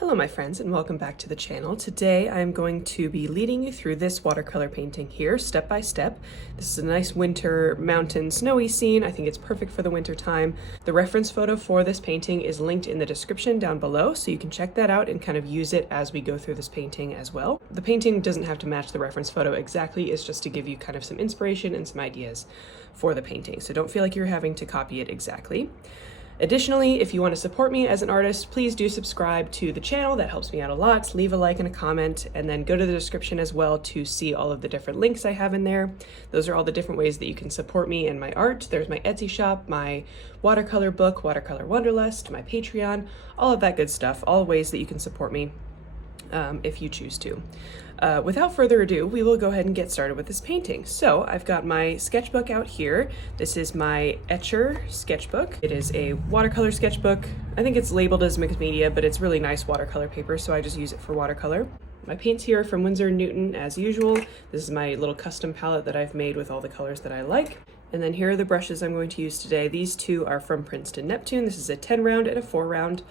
Hello my friends, and welcome back to the channel. Today I'm going to be leading you through this watercolor painting here, step by step. This is a nice winter mountain snowy scene. I think it's perfect for the winter time. The reference photo for this painting is linked in the description down below, so you can check that out and kind of use it as we go through this painting as well. The painting doesn't have to match the reference photo exactly, it's just to give you kind of some inspiration and some ideas for the painting, so don't feel like you're having to copy it exactly. Additionally, if you want to support me as an artist, please do subscribe to the channel. That helps me out a lot. Leave a like and a comment, and then go to the description as well to see all of the different links I have in there. Those are all the different ways that you can support me and my art. There's my Etsy shop, my watercolor book, Watercolor Wanderlust, my Patreon, all of that good stuff, all ways that you can support me if you choose to. Without further ado, we will go ahead and get started with this painting. So I've got my sketchbook out here. This is my Etchr sketchbook. It is a watercolor sketchbook. I think it's labeled as mixed media, but it's really nice watercolor paper, so I just use it for watercolor. My paints here are from Winsor&Newton as usual. This is my little custom palette that I've made with all the colors that I like. And then here are the brushes I'm going to use today. These two are from Princeton Neptune. This is a 10 round and a 4 round.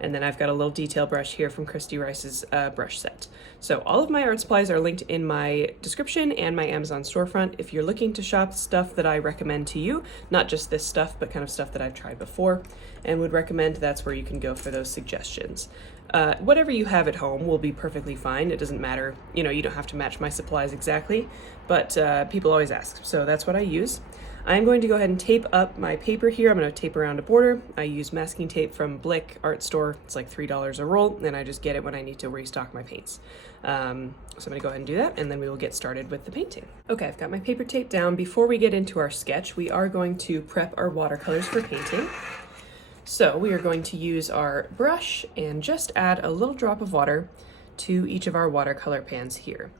And then I've got a little detail brush here from Christy Rice's brush set. So all of my art supplies are linked in my description and my Amazon storefront. If you're looking to shop stuff that I recommend to you, not just this stuff, but kind of stuff that I've tried before and would recommend, that's where you can go for those suggestions. Whatever you have at home will be perfectly fine. It doesn't matter, you don't have to match my supplies exactly, but people always ask, so that's what I use. I'm going to go ahead and tape up my paper here. I'm going to tape around a border. I use masking tape from Blick Art Store. It's like $3 a roll, and I just get it when I need to restock my paints. So I'm going to go ahead and do that, and then we will get started with the painting. Okay, I've got my paper taped down. Before we get into our sketch, we are going to prep our watercolors for painting. So we are going to use our brush and just add a little drop of water to each of our watercolor pans here.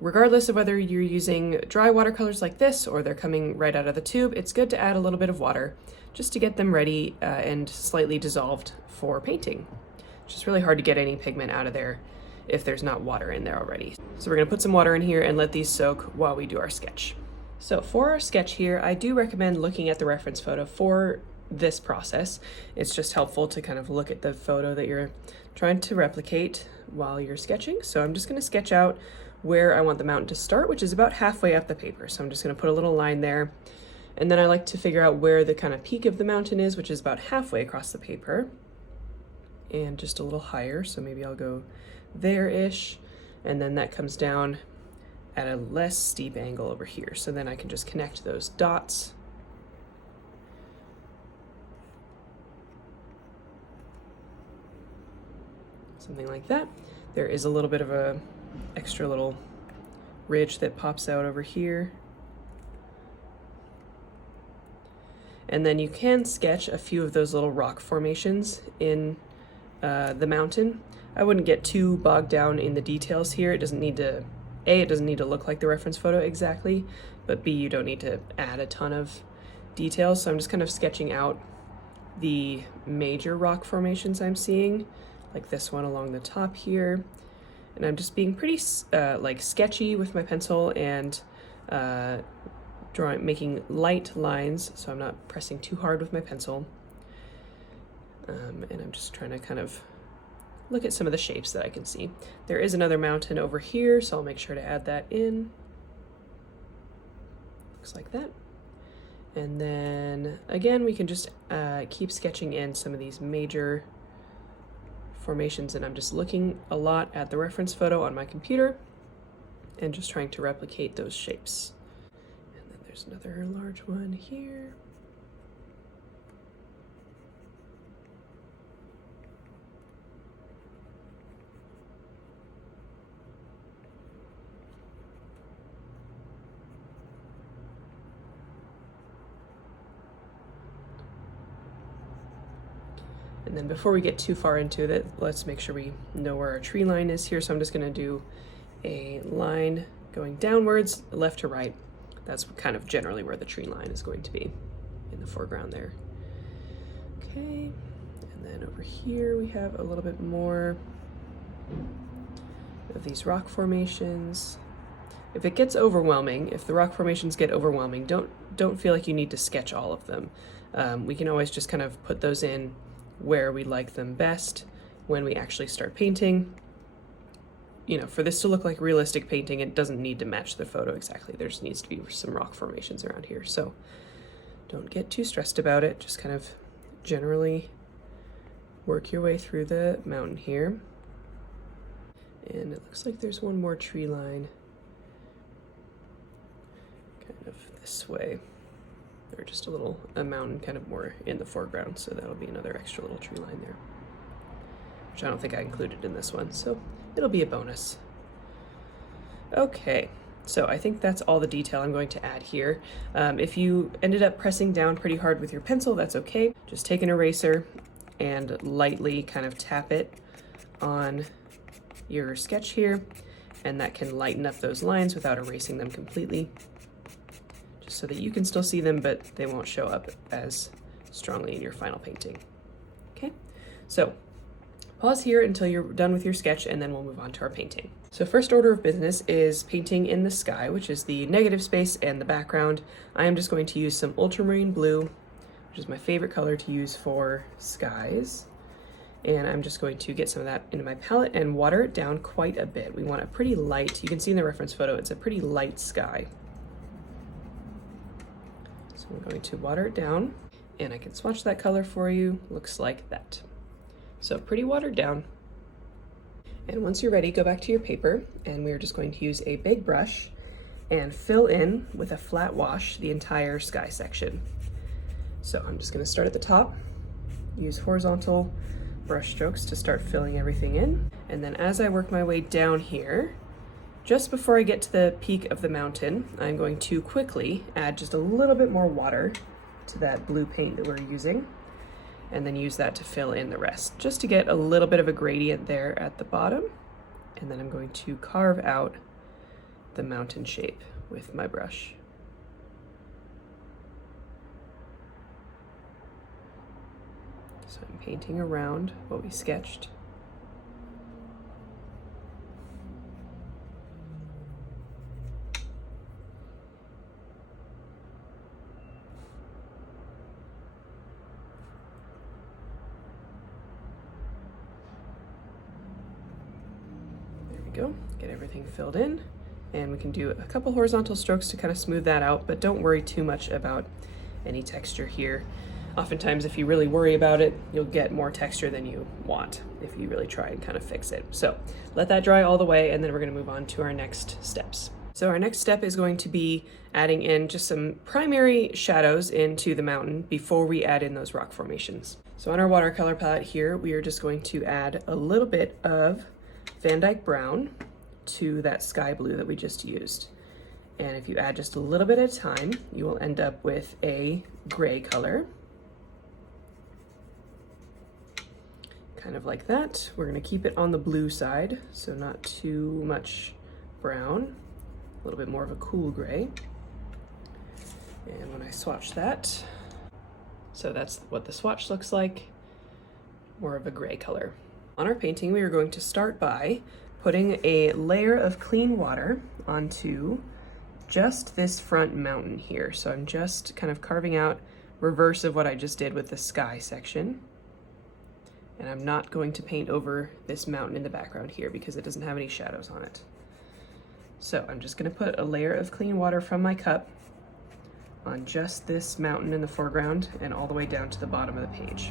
Regardless of whether you're using dry watercolors like this or they're coming right out of the tube, it's good to add a little bit of water just to get them ready and slightly dissolved for painting. It's just really hard to get any pigment out of there if there's not water in there already. So we're going to put some water in here and let these soak while we do our sketch. So for our sketch here, I do recommend looking at the reference photo for this process. It's just helpful to kind of look at the photo that you're trying to replicate while you're sketching. So I'm just going to sketch out where I want the mountain to start, which is about halfway up the paper. So I'm just going to put a little line there. And then I like to figure out where the kind of peak of the mountain is, which is about halfway across the paper. And just a little higher, so maybe I'll go there-ish. And then that comes down at a less steep angle over here. So then I can just connect those dots. Something like that. There is a little bit of a extra little ridge that pops out over here. And then you can sketch a few of those little rock formations in the mountain. I wouldn't get too bogged down in the details here. It doesn't need to, A, it doesn't need to look like the reference photo exactly, but B, you don't need to add a ton of details. So I'm just kind of sketching out the major rock formations I'm seeing, like this one along the top here. And I'm just being pretty like sketchy with my pencil and making light lines, so I'm not pressing too hard with my pencil. And I'm just trying to kind of look at some of the shapes that I can see. There is another mountain over here, so I'll make sure to add that in. Looks like that. And then again, we can just keep sketching in some of these major formations, and I'm just looking a lot at the reference photo on my computer and just trying to replicate those shapes. And then there's another large one here. And then before we get too far into it, let's make sure we know where our tree line is here. So I'm just going to do a line going downwards, left to right. That's kind of generally where the tree line is going to be in the foreground there. Okay, and then over here we have a little bit more of these rock formations. If it gets overwhelming, if the rock formations get overwhelming, don't feel like you need to sketch all of them. We can always just kind of put those in where we like them best when we actually start painting. You know, for this to look like realistic painting, it doesn't need to match the photo exactly. There just needs to be some rock formations around here. So don't get too stressed about it. Just kind of generally work your way through the mountain here. And it looks like there's one more tree line kind of this way. Or just a mountain kind of more in the foreground. So that'll be another extra little tree line there, which I don't think I included in this one. So it'll be a bonus. Okay, so I think that's all the detail I'm going to add here. If you ended up pressing down pretty hard with your pencil, that's okay. Just take an eraser and lightly kind of tap it on your sketch here, and that can lighten up those lines without erasing them completely, just so that you can still see them, but they won't show up as strongly in your final painting. Okay, so pause here until you're done with your sketch, and then we'll move on to our painting. So first order of business is painting in the sky, which is the negative space and the background. I am just going to use some ultramarine blue, which is my favorite color to use for skies. And I'm just going to get some of that into my palette and water it down quite a bit. We want a pretty light, you can see in the reference photo, it's a pretty light sky. So I'm going to water it down, and I can swatch that color for you. Looks like that. So pretty watered down. And once you're ready, go back to your paper, and we're just going to use a big brush and fill in with a flat wash the entire sky section. So I'm just going to start at the top, use horizontal brush strokes to start filling everything in. And then as I work my way down here, just before I get to the peak of the mountain, I'm going to quickly add just a little bit more water to that blue paint that we're using, and then use that to fill in the rest, just to get a little bit of a gradient there at the bottom. And then I'm going to carve out the mountain shape with my brush. So I'm painting around what we sketched. Go, get everything filled in, and we can do a couple horizontal strokes to kind of smooth that out, but don't worry too much about any texture here. Oftentimes, if you really worry about it, you'll get more texture than you want if you really try and kind of fix it. So let that dry all the way, and then we're going to move on to our next steps. So our next step is going to be adding in just some primary shadows into the mountain before we add in those rock formations. So on our watercolor palette here, we are just going to add a little bit of Van Dyke brown to that sky blue that we just used. And if you add just a little bit at a time, you will end up with a gray color. Kind of like that. We're going to keep it on the blue side, so not too much brown, a little bit more of a cool gray. And when I swatch that, so that's what the swatch looks like, more of a gray color. On our painting, we are going to start by putting a layer of clean water onto just this front mountain here. So I'm just kind of carving out reverse of what I just did with the sky section. And I'm not going to paint over this mountain in the background here because it doesn't have any shadows on it. So I'm just going to put a layer of clean water from my cup on just this mountain in the foreground and all the way down to the bottom of the page.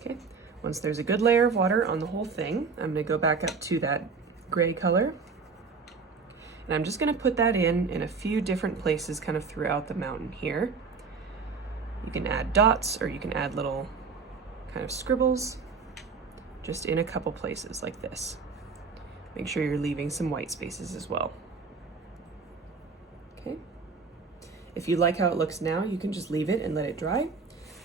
Okay, once there's a good layer of water on the whole thing, I'm going to go back up to that gray color. And I'm just going to put that in a few different places kind of throughout the mountain here. You can add dots, or you can add little kind of scribbles just in a couple places like this. Make sure you're leaving some white spaces as well. Okay. If you like how it looks now, you can just leave it and let it dry.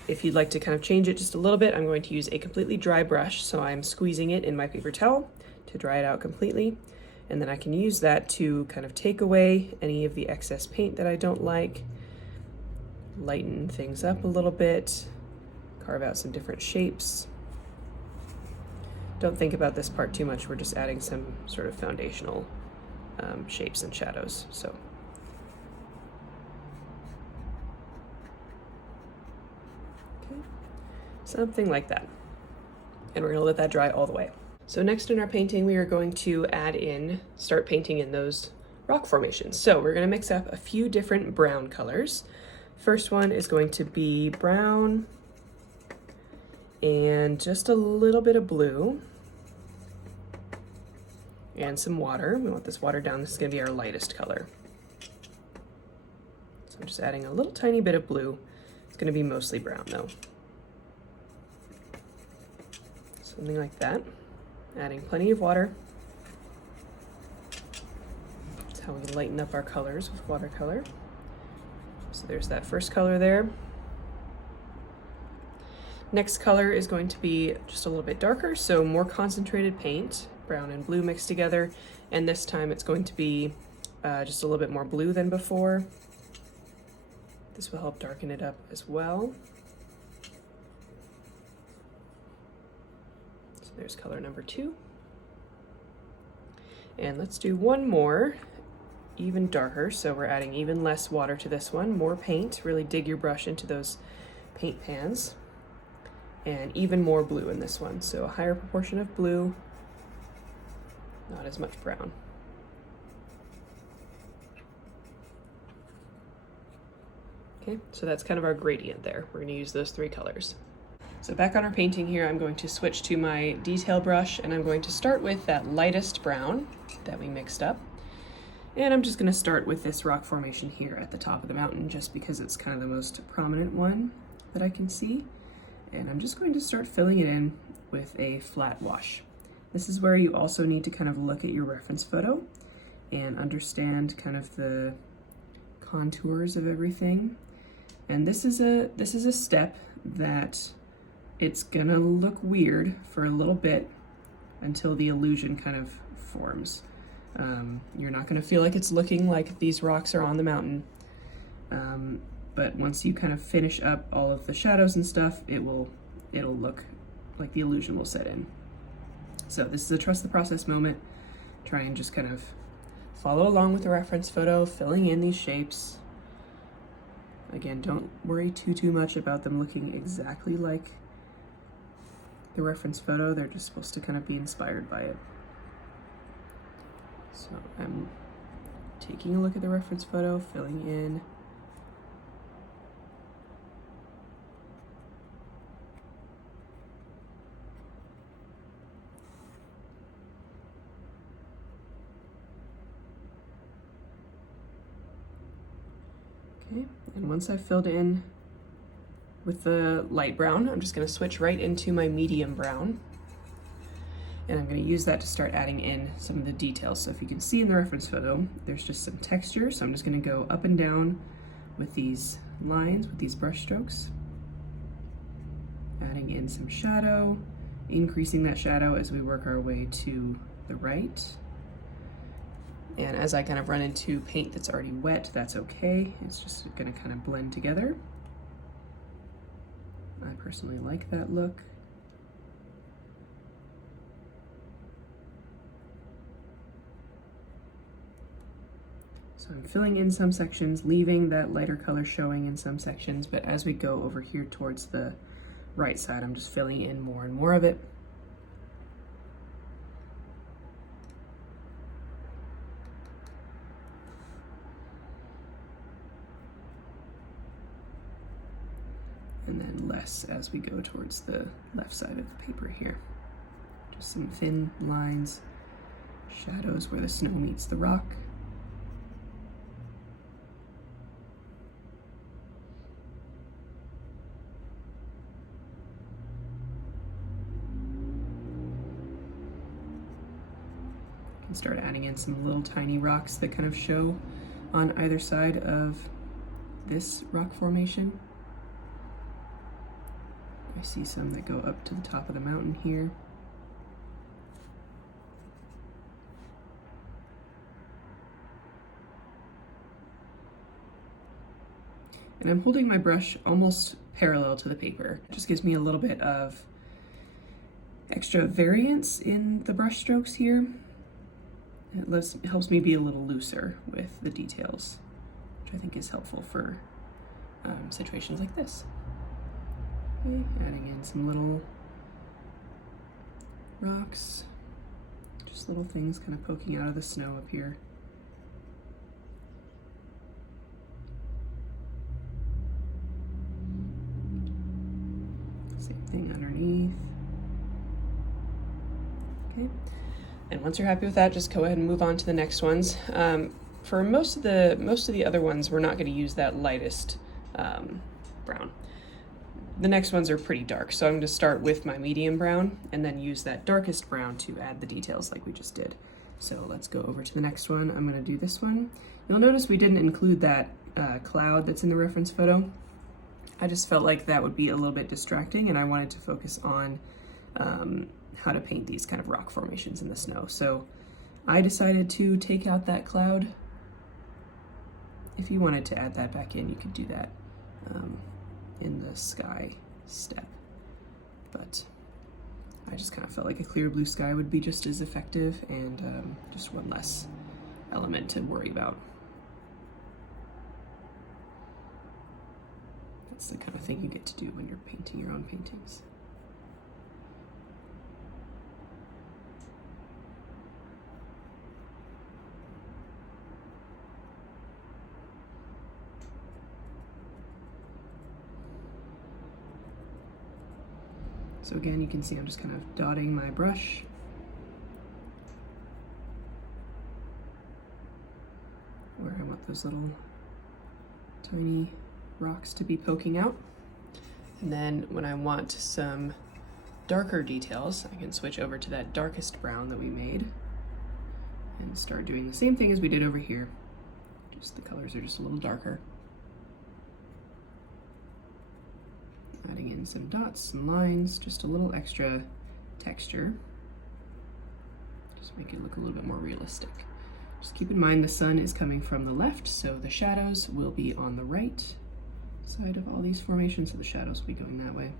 If you'd like to kind of change it just a little bit, I'm going to use a completely dry brush. So I'm squeezing it in my paper towel to dry it out completely. And then I can use that to kind of take away any of the excess paint that I don't like, lighten things up a little bit, carve out some different shapes. Don't think about this part too much. We're just adding some sort of foundational shapes and shadows. So Okay, something like that. And we're gonna let that dry all the way. So next in our painting, we are going to start painting in those rock formations. So we're gonna mix up a few different brown colors. First one is going to be brown and just a little bit of blue and some water. We want this water down. This is gonna be our lightest color. So I'm just adding a little tiny bit of blue. It's gonna be mostly brown though. Something like that. Adding plenty of water. That's how we lighten up our colors with watercolor. So there's that first color there. Next color is going to be just a little bit darker, so more concentrated paint, brown and blue mixed together. And this time it's going to be just a little bit more blue than before. This will help darken it up as well. There's color number 2. And let's do one more, even darker. So we're adding even less water to this one, more paint. Really dig your brush into those paint pans. And even more blue in this one. So a higher proportion of blue, not as much brown. Okay, so that's kind of our gradient there. We're gonna use those 3 colors. So back on our painting here, I'm going to switch to my detail brush and I'm going to start with that lightest brown that we mixed up. And I'm just gonna start with this rock formation here at the top of the mountain just because it's kind of the most prominent one that I can see. And I'm just going to start filling it in with a flat wash. This is where you also need to kind of look at your reference photo and understand kind of the contours of everything. And this is a step that it's gonna look weird for a little bit until the illusion kind of forms. You're not gonna feel like it's looking like these rocks are on the mountain, but once you kind of finish up all of the shadows and stuff, it'll look like the illusion will set in. So this is a trust the process moment. Try and just kind of follow along with the reference photo, filling in these shapes. Again, don't worry too much about them looking exactly like the reference photo. They're just supposed to kind of be inspired by it. So I'm taking a look at the reference photo, filling in. Okay, and once I've filled in with the light brown, I'm just going to switch right into my medium brown. And I'm going to use that to start adding in some of the details. So if you can see in the reference photo, there's just some texture. So I'm just going to go up and down with these lines, with these brush strokes. Adding in some shadow, increasing that shadow as we work our way to the right. And as I kind of run into paint that's already wet, that's okay. It's just going to kind of blend together. I personally like that look. So I'm filling in some sections, leaving that lighter color showing in some sections, but as we go over here towards the right side, I'm just filling in more and more of it. And then less as we go towards the left side of the paper here. Just some thin lines, shadows where the snow meets the rock. You can start adding in some little tiny rocks that kind of show on either side of this rock formation. I see some that go up to the top of the mountain here. And I'm holding my brush almost parallel to the paper. It just gives me a little bit of extra variance in the brush strokes here. It helps me be a little looser with the details, which I think is helpful for situations like this. Okay, adding in some little rocks, just little things kind of poking out of the snow up here. Same thing underneath. Okay, and once you're happy with that, just go ahead and move on to the next ones. For most of the other ones, we're not going to use that lightest brown. The next ones are pretty dark, so I'm going to start with my medium brown and then use that darkest brown to add the details like we just did. So let's go over to the next one. I'm going to do this one. You'll notice we didn't include that cloud that's in the reference photo. I just felt like that would be a little bit distracting, and I wanted to focus on how to paint these kind of rock formations in the snow. So I decided to take out that cloud. If you wanted to add that back in, you could do that in the sky step. But I just kind of felt like a clear blue sky would be just as effective, and just one less element to worry about. That's the kind of thing you get to do when you're painting your own paintings. So again, you can see I'm just kind of dotting my brush. Where I want those little tiny rocks to be poking out. And then when I want some darker details, I can switch over to that darkest brown that we made and start doing the same thing as we did over here. Just the colors are just a little darker. Adding in some dots, some lines, just a little extra texture. Just make it look a little bit more realistic. Just keep in mind the sun is coming from the left, so the shadows will be on the right side of all these formations, so the shadows will be going that way.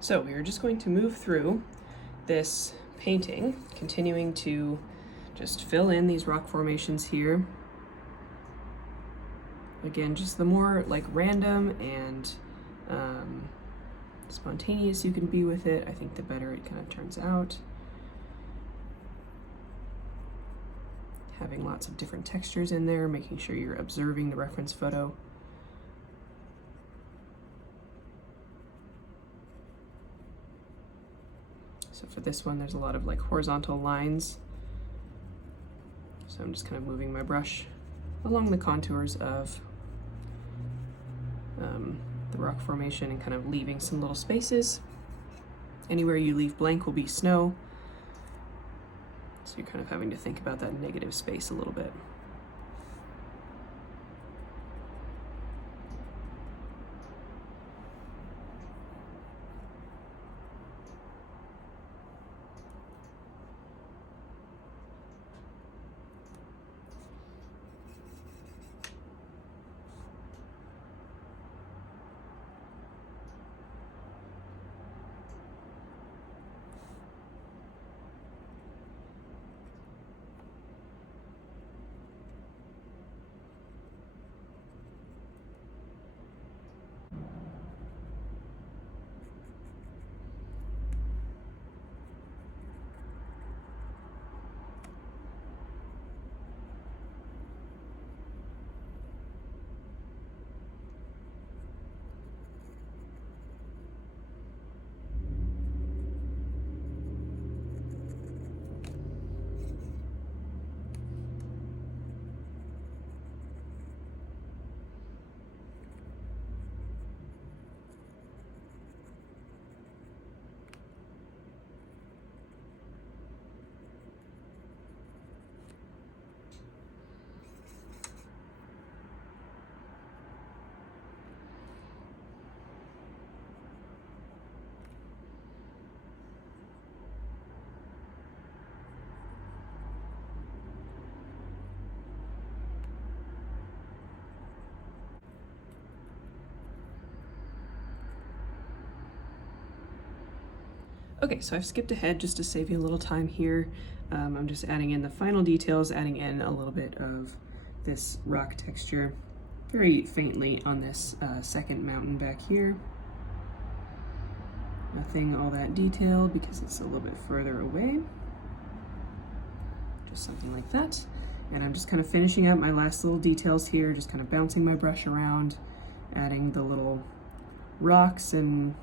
So we are just going to move through this painting, continuing to just fill in these rock formations here. Again, just the more like random and spontaneous you can be with it, I think the better it kind of turns out. Having lots of different textures in there, making sure you're observing the reference photo. So for this one, there's a lot of like horizontal lines. So I'm just kind of moving my brush along the contours of the rock formation and kind of leaving some little spaces. Anywhere you leave blank will be snow. So you're kind of having to think about that negative space a little bit. Okay, so I've skipped ahead just to save you a little time here. I'm just adding in the final details, adding in a little bit of this rock texture very faintly on this second mountain back here. Nothing all that detailed because it's a little bit further away. Just something like that. And I'm just kind of finishing up my last little details here, just kind of bouncing my brush around, adding the little rocks and,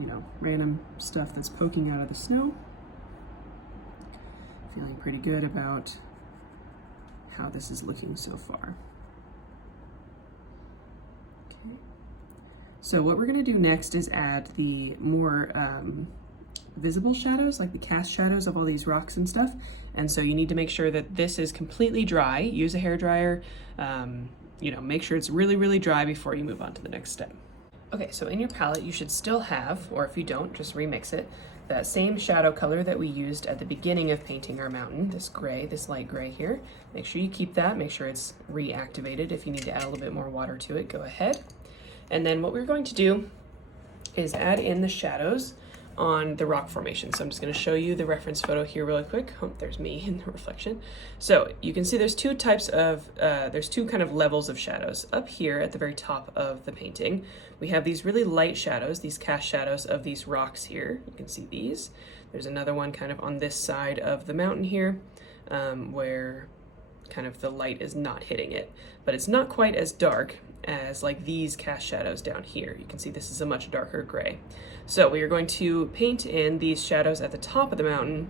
you know, random stuff that's poking out of the snow. Feeling pretty good about how this is looking so far. Okay. So what we're going to do next is add the more visible shadows, like the cast shadows of all these rocks and stuff. And so you need to make sure that this is completely dry. Use a hairdryer. You know, make sure it's really, really dry before you move on to the next step. Okay, so in your palette, you should still have, or if you don't, just remix it, that same shadow color that we used at the beginning of painting our mountain, this gray, this light gray here. Make sure you keep that, make sure it's reactivated. If you need to add a little bit more water to it, go ahead. And then what we're going to do is add in the shadows on the rock formation. So I'm just going to show you the reference photo here really quick. Oh, there's me in the reflection. So you can see there's two types of, there's two kind of levels of shadows. Up here at the very top of the painting, we have these really light shadows, these cast shadows of these rocks here. You can see these. There's another one kind of on this side of the mountain here, where kind of the light is not hitting it, but it's not quite as dark as like these cast shadows down here. You can see this is a much darker gray. So we are going to paint in these shadows at the top of the mountain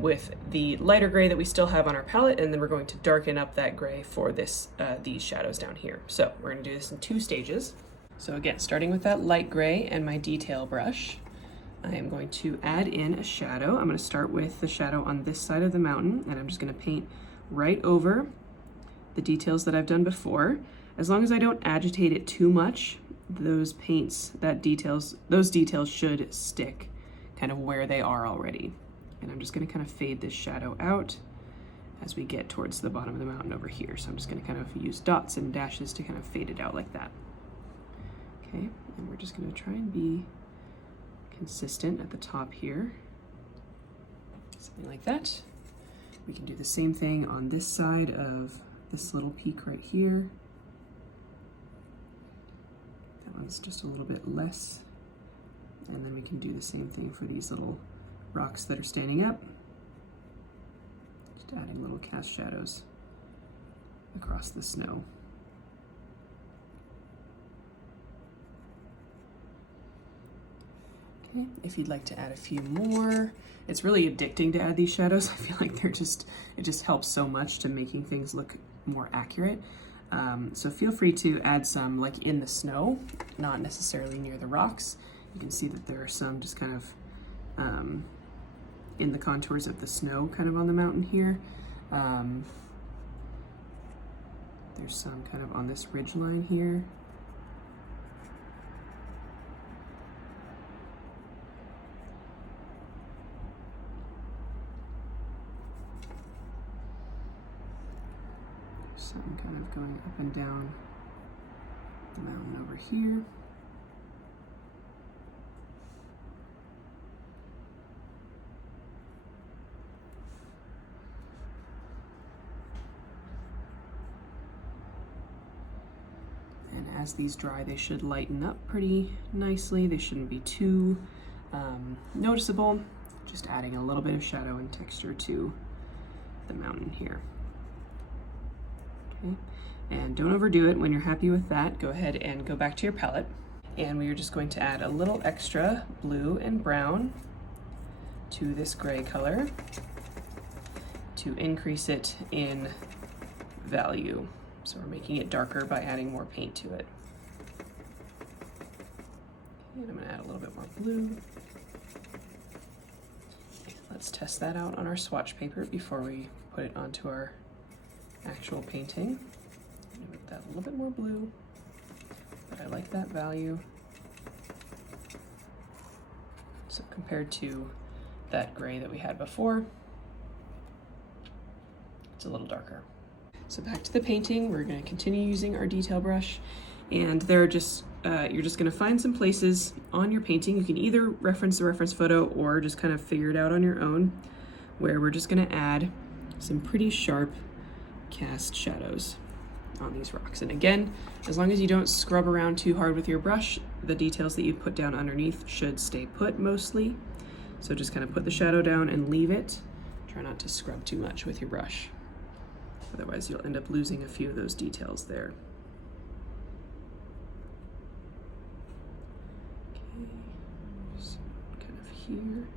with the lighter gray that we still have on our palette, and then we're going to darken up that gray for this these shadows down here. So we're going to do this in 2 stages. So again, starting with that light gray and my detail brush, I am going to add in a shadow. I'm going to start with the shadow on this side of the mountain, and I'm just going to paint right over the details that I've done before. As long as I don't agitate it too much, those paints, those details should stick kind of where they are already. And I'm just going to kind of fade this shadow out as we get towards the bottom of the mountain over here. So I'm just going to kind of use dots and dashes to kind of fade it out like that. Okay, and we're just going to try and be consistent at the top here. Something like that. We can do the same thing on this side of this little peak right here. That one's just a little bit less. And then we can do the same thing for these little rocks that are standing up. Just adding little cast shadows across the snow. Okay, if you'd like to add a few more, it's really addicting to add these shadows. I feel like it just helps so much to making things look more accurate. So feel free to add some like in the snow, not necessarily near the rocks. You can see that there are some just kind of in the contours of the snow kind of on the mountain here. There's some kind of on this ridge line here. Some kind of going up and down the mountain over here. And as these dry, they should lighten up pretty nicely. They shouldn't be too noticeable. Just adding a little bit of shadow and texture to the mountain here. Okay. And don't overdo it. When you're happy with that, go ahead and go back to your palette. And we are just going to add a little extra blue and brown to this gray color to increase it in value. So we're making it darker by adding more paint to it. And I'm going to add a little bit more blue. Let's test that out on our swatch paper before we put it onto our actual painting. Make that a little bit more blue, but I like that value. So compared to that gray that we had before, it's a little darker. So back to the painting, we're going to continue using our detail brush, and there are just you're just gonna find some places on your painting. You can either reference the reference photo or just kind of figure it out on your own, where we're just gonna add some pretty sharp cast shadows on these rocks. And again, as long as you don't scrub around too hard with your brush, the details that you put down underneath should stay put mostly. So just kind of put the shadow down and leave it. Try not to scrub too much with your brush. Otherwise you'll end up losing a few of those details there. Okay, so kind of here.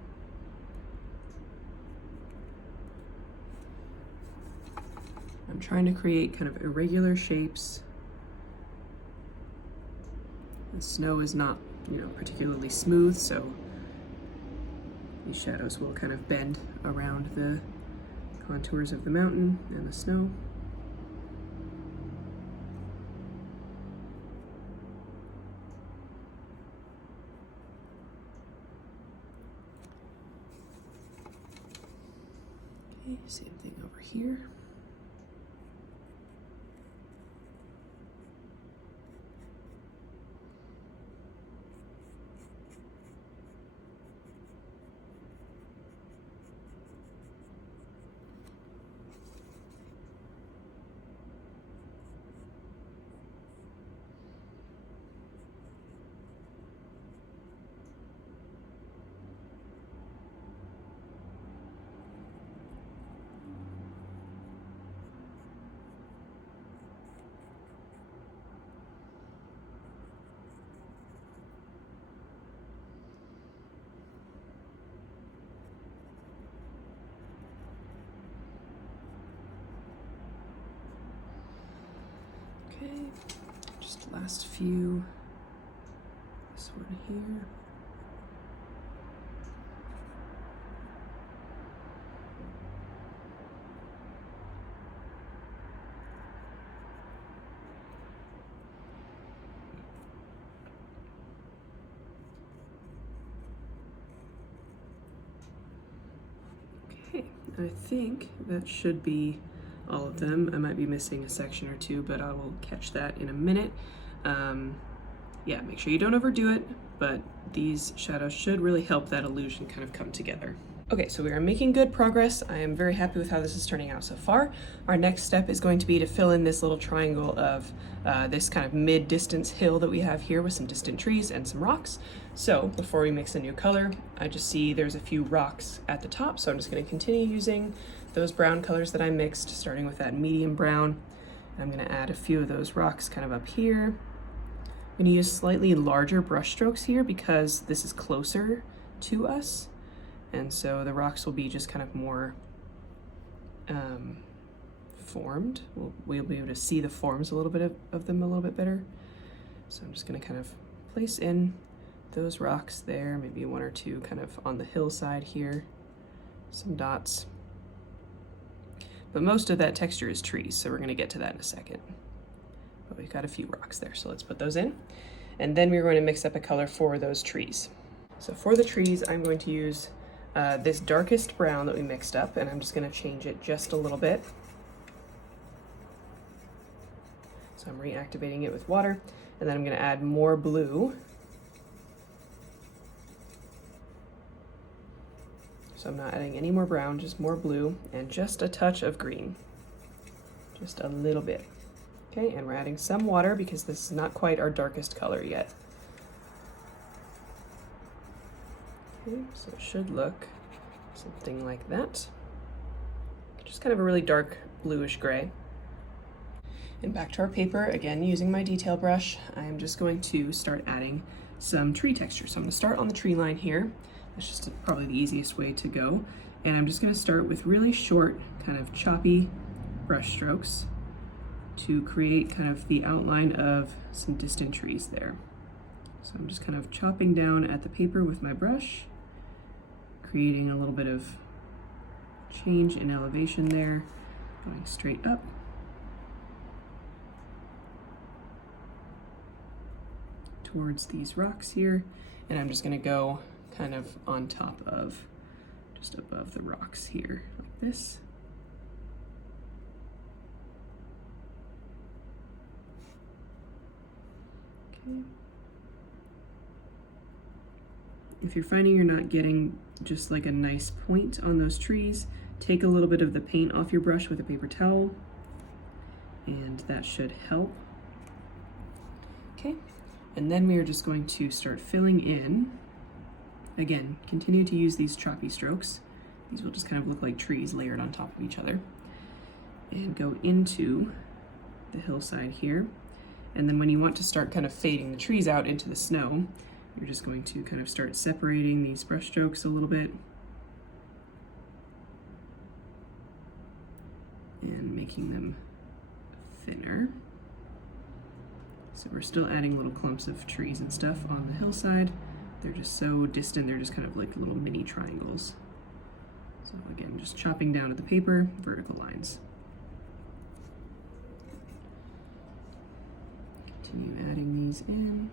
I'm trying to create kind of irregular shapes. The snow is not, particularly smooth, so these shadows will kind of bend around the contours of the mountain and the snow. Okay, same thing over here. Okay, just last few, this one here. Okay, I think that should be all of them. I might be missing a section or two, but I will catch that in a minute. Yeah, make sure you don't overdo it, but these shadows should really help that illusion kind of come together. Okay, so we are making good progress. I am very happy with how this is turning out so far. Our next step is going to be to fill in this little triangle of this kind of mid-distance hill that we have here with some distant trees and some rocks. So before we mix a new color, I just see there's a few rocks at the top, so I'm just going to continue using those brown colors that I mixed, starting with that medium brown. I'm going to add a few of those rocks kind of up here. I'm going to use slightly larger brush strokes here because this is closer to us, and so the rocks will be just kind of more formed. We'll be able to see the forms a little bit of them a little bit better. So I'm just going to kind of place in those rocks there, maybe one or two kind of on the hillside here, some dots. But most of that texture is trees, so we're going to get to that in a second. But we've got a few rocks there, so let's put those in. And then we're going to mix up a color for those trees. So for the trees, I'm going to use this darkest brown that we mixed up, and I'm just going to change it just a little bit. So I'm reactivating it with water, and then I'm going to add more blue. So I'm not adding any more brown, just more blue, and just a touch of green. Just a little bit. Okay, and we're adding some water because this is not quite our darkest color yet. Okay, so it should look something like that. Just kind of a really dark bluish gray. And back to our paper, again using my detail brush, I am just going to start adding some tree texture. So I'm going to start on the tree line here. That's just probably the easiest way to go. And I'm just going to start with really short, kind of choppy brush strokes to create kind of the outline of some distant trees there. So I'm just kind of chopping down at the paper with my brush, creating a little bit of change in elevation there, going straight up. Towards these rocks here, and I'm just going to go kind of on top of, just above the rocks here, like this. Okay, If you're finding you're not getting just like a nice point on those trees, take a little bit of the paint off your brush with a paper towel, and that should help. Okay, and then we are just going to start filling in. Again, continue to use these choppy strokes. These will just kind of look like trees layered on top of each other. And go into the hillside here. And then when you want to start kind of fading the trees out into the snow, you're just going to kind of start separating these brush strokes a little bit and making them thinner. So we're still adding little clumps of trees and stuff on the hillside. They're just so distant, they're just kind of like little mini triangles. So again, just chopping down at the paper, vertical lines. Continue adding these in.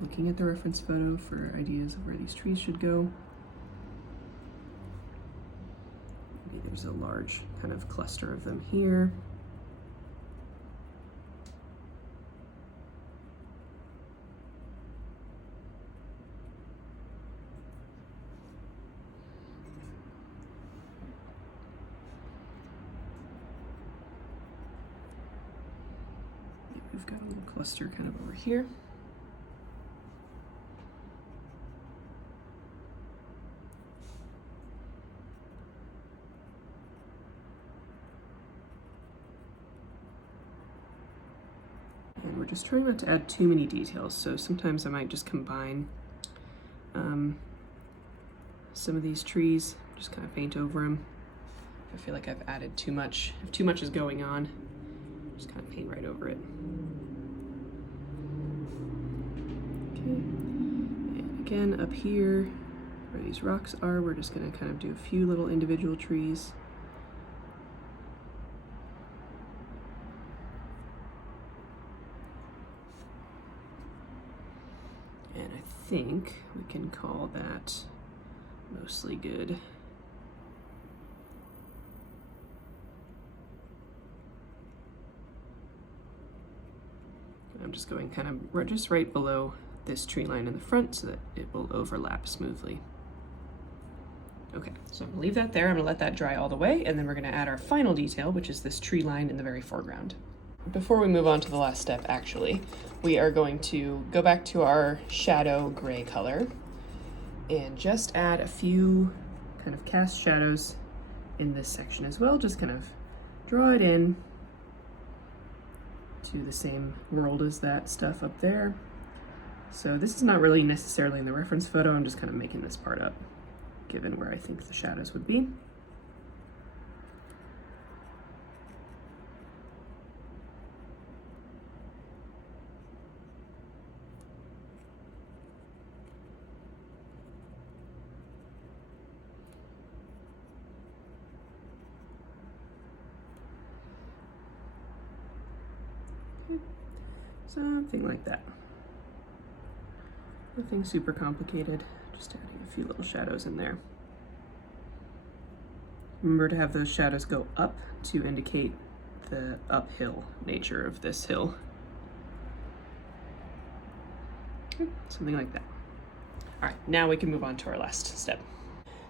Looking at the reference photo for ideas of where these trees should go. Maybe there's a large kind of cluster of them here. We've got a little cluster kind of over here. And we're just trying not to add too many details, so sometimes I might just combine some of these trees, just kind of paint over them. I feel like I've added too much, if too much is going on, just kind of paint right over it. Okay, and again up here where these rocks are, we're just going to kind of do a few little individual trees. And I think we can call that mostly good. I'm just going kind of just right below this tree line in the front so that it will overlap smoothly. Okay, so I'm gonna leave that there. I'm gonna let that dry all the way, and then we're gonna add our final detail, which is this tree line in the very foreground. Before we move on to the last step, actually, we are going to go back to our shadow gray color and just add a few kind of cast shadows in this section as well. Just kind of draw it in to the same world as that stuff up there. So this is not really necessarily in the reference photo, I'm just kind of making this part up, given where I think the shadows would be. Something like that. Nothing super complicated, just adding a few little shadows in there. Remember to have those shadows go up to indicate the uphill nature of this hill. Something like that. All right, now we can move on to our last step.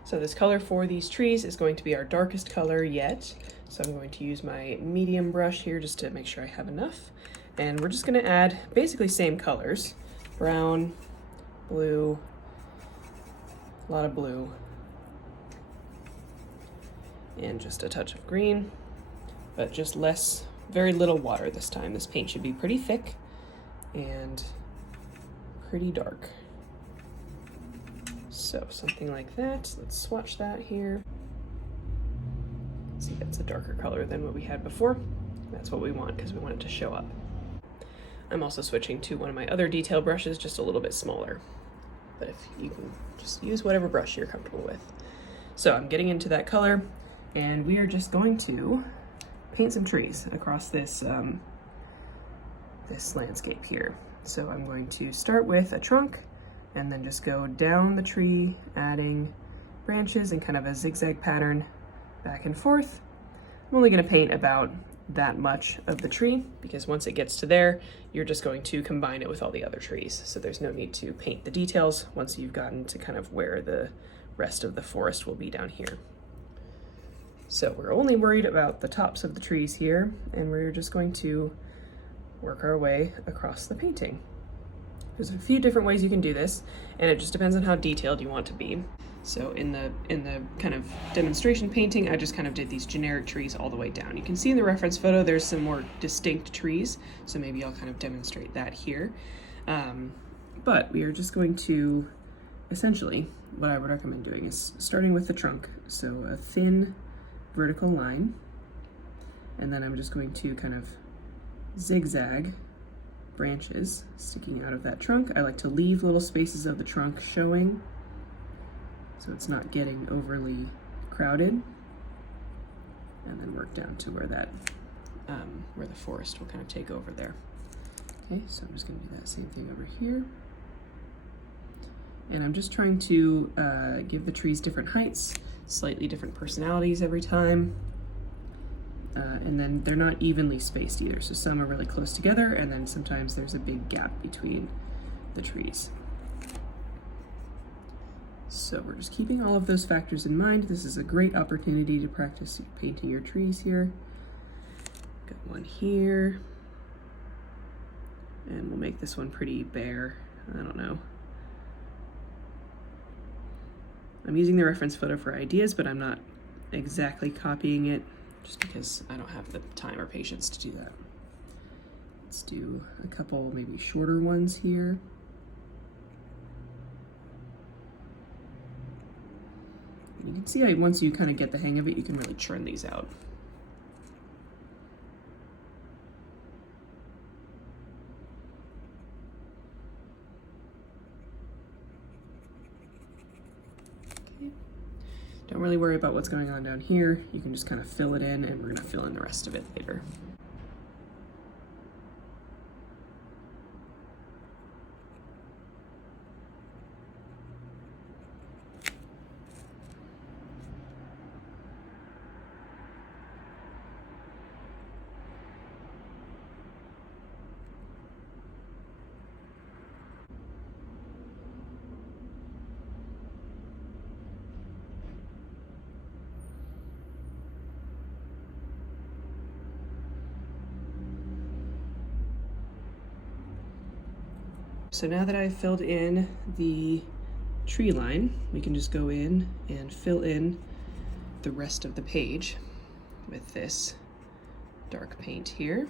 So this color for these trees is going to be our darkest color yet. So I'm going to use my medium brush here just to make sure I have enough. And we're just gonna add basically same colors, brown, blue, a lot of blue, and just a touch of green, but just less, very little water this time. This paint should be pretty thick and pretty dark. So something like that. Let's swatch that here. See, that's a darker color than what we had before. That's what we want because we want it to show up. I'm also switching to one of my other detail brushes, just a little bit smaller. But if you can just use whatever brush you're comfortable with. So I'm getting into that color, and we are just going to paint some trees across this, this landscape here. So I'm going to start with a trunk, and then just go down the tree, adding branches in kind of a zigzag pattern back and forth. I'm only going to paint about that much of the tree, because once it gets to there, you're just going to combine it with all the other trees. So there's no need to paint the details once you've gotten to kind of where the rest of the forest will be down here. So we're only worried about the tops of the trees here, and we're just going to work our way across the painting. There's a few different ways you can do this, and it just depends on how detailed you want to be. So in the kind of demonstration painting, I just kind of did these generic trees all the way down. You can see in the reference photo there's some more distinct trees, so maybe I'll kind of demonstrate that here. But we are just going to, essentially, what I would recommend doing is starting with the trunk, so a thin vertical line, and then I'm just going to kind of zigzag branches sticking out of that trunk. I like to leave little spaces of the trunk showing, so it's not getting overly crowded, and then work down to where that, where the forest will kind of take over there. Okay, so I'm just gonna do that same thing over here. And I'm just trying to give the trees different heights, slightly different personalities every time. And then they're not evenly spaced either, so some are really close together, and then sometimes there's a big gap between the trees. So we're just keeping all of those factors in mind. This is a great opportunity to practice painting your trees here. Got one here. And we'll make this one pretty bare. I don't know. I'm using the reference photo for ideas, but I'm not exactly copying it just because I don't have the time or patience to do that. Let's do a couple maybe shorter ones here. You can see how once you kind of get the hang of it, you can really churn these out. Okay. Don't really worry about what's going on down here. You can just kind of fill it in, and we're gonna fill in the rest of it later. So now that I've filled in the tree line, we can just go in and fill in the rest of the page with this dark paint here.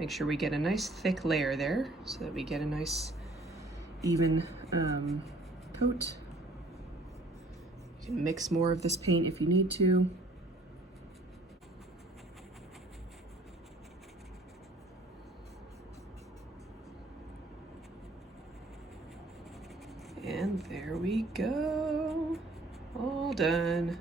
Make sure we get a nice thick layer there so that we get a nice even coat. You can mix more of this paint if you need to. And there we go, all done.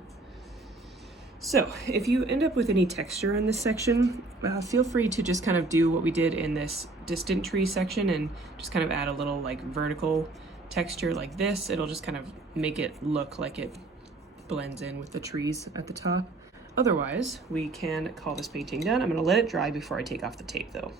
So if you end up with any texture in this section, feel free to just kind of do what we did in this distant tree section and just kind of add a little like vertical texture like this. It'll just kind of make it look like it blends in with the trees at the top. Otherwise, we can call this painting done. I'm gonna let it dry before I take off the tape though.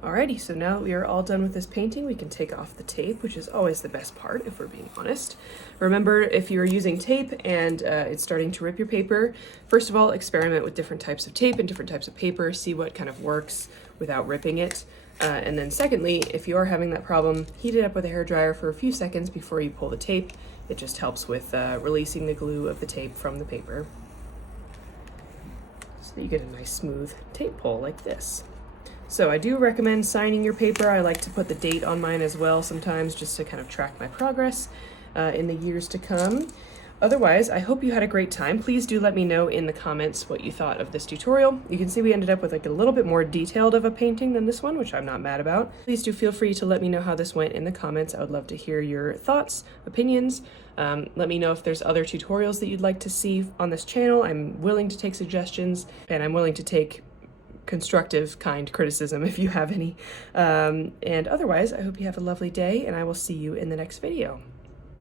Alrighty, so now we are all done with this painting, we can take off the tape, which is always the best part if we're being honest. Remember, if you're using tape and it's starting to rip your paper, first of all, experiment with different types of tape and different types of paper, see what kind of works without ripping it. And then secondly, if you are having that problem, heat it up with a hairdryer for a few seconds before you pull the tape. It just helps with releasing the glue of the tape from the paper. So that you get a nice smooth tape pull like this. So I do recommend signing your paper. I like to put the date on mine as well sometimes just to kind of track my progress in the years to come. Otherwise, I hope you had a great time. Please do let me know in the comments what you thought of this tutorial. You can see we ended up with like a little bit more detailed of a painting than this one, which I'm not mad about. Please do feel free to let me know how this went in the comments. I would love to hear your thoughts, opinions. Let me know if there's other tutorials that you'd like to see on this channel. I'm willing to take suggestions, and I'm willing to take constructive, kind criticism if you have any. And otherwise, I hope you have a lovely day, and I will see you in the next video.